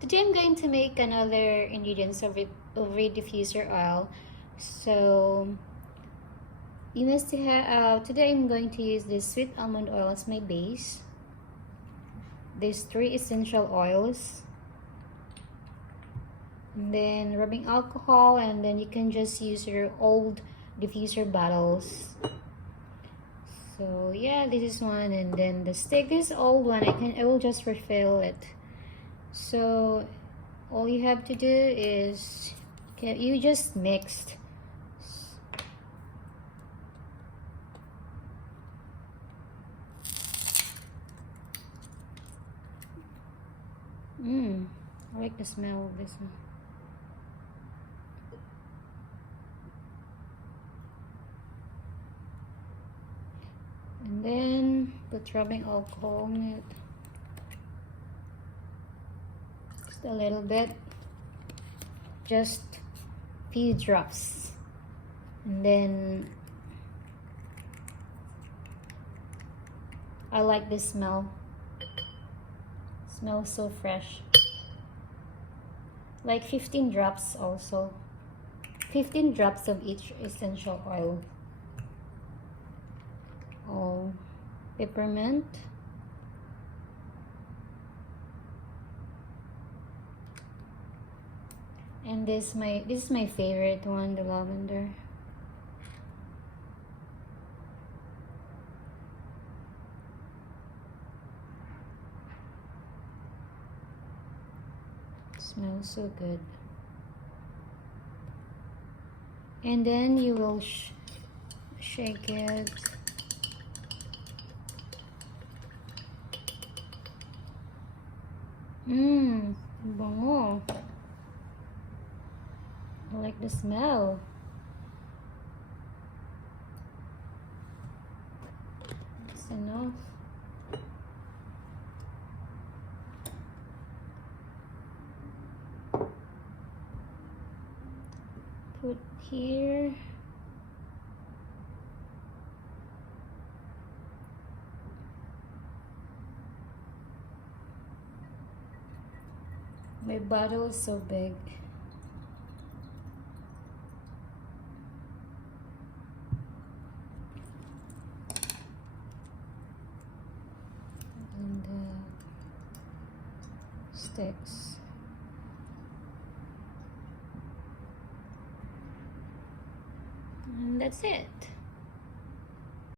Today I'm going to make another ingredients of diffuser oil. So you must have today I'm going to use this sweet almond oil as my base. There's 3 essential oils, and then rubbing alcohol, and then you can just use your old diffuser bottles. So yeah, this is one, and then the stick, this old one, I will just refill it. So all you have to do is you just mixed. I like the smell of this one. And then put rubbing alcohol on it. Just a little bit. Just few drops. And then I like this smell. Smells so fresh. Like 15 drops also. 15 drops of each essential oil. Oh, peppermint. And this is my favorite one, the lavender. Smells so good. And then you will shake it. Bango. I like the smell. That's enough. Put here. My bottle is so big. And sticks. And that's it.